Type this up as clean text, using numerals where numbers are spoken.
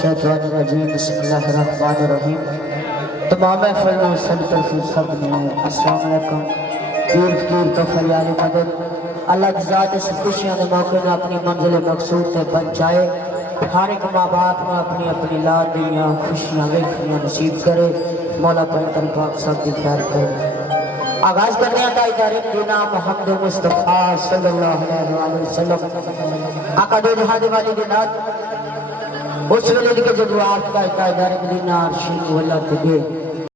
मिनश्शैतानिर्रजीम बिस्मिल्लाहिर्रहमानिर्रहीम। तमाम फजल सल्तफी सब ने अस्सलाम वालेकुम। पीर फकीर तो फरियाद मदद अल्लाह की ज़ात इस खुशियों के मौके में अपनी मंजिल मकसूद से पहुंचाए। हर एक माँ बाप ने अपनी अपनी लाद दियाँ खुशियाँ वेखनियाँ नसीब करे। मौला पैगंबर पाक सब की खैर करे। आगाज करने का इदारे बिना मोहम्मद मुस्तफा सल्लल्लाहु अलैहि वसल्लम आका दो जहां वाली के नाथ उस वेले के जब आपका इदारे मदीना अर्शी वल्ला थे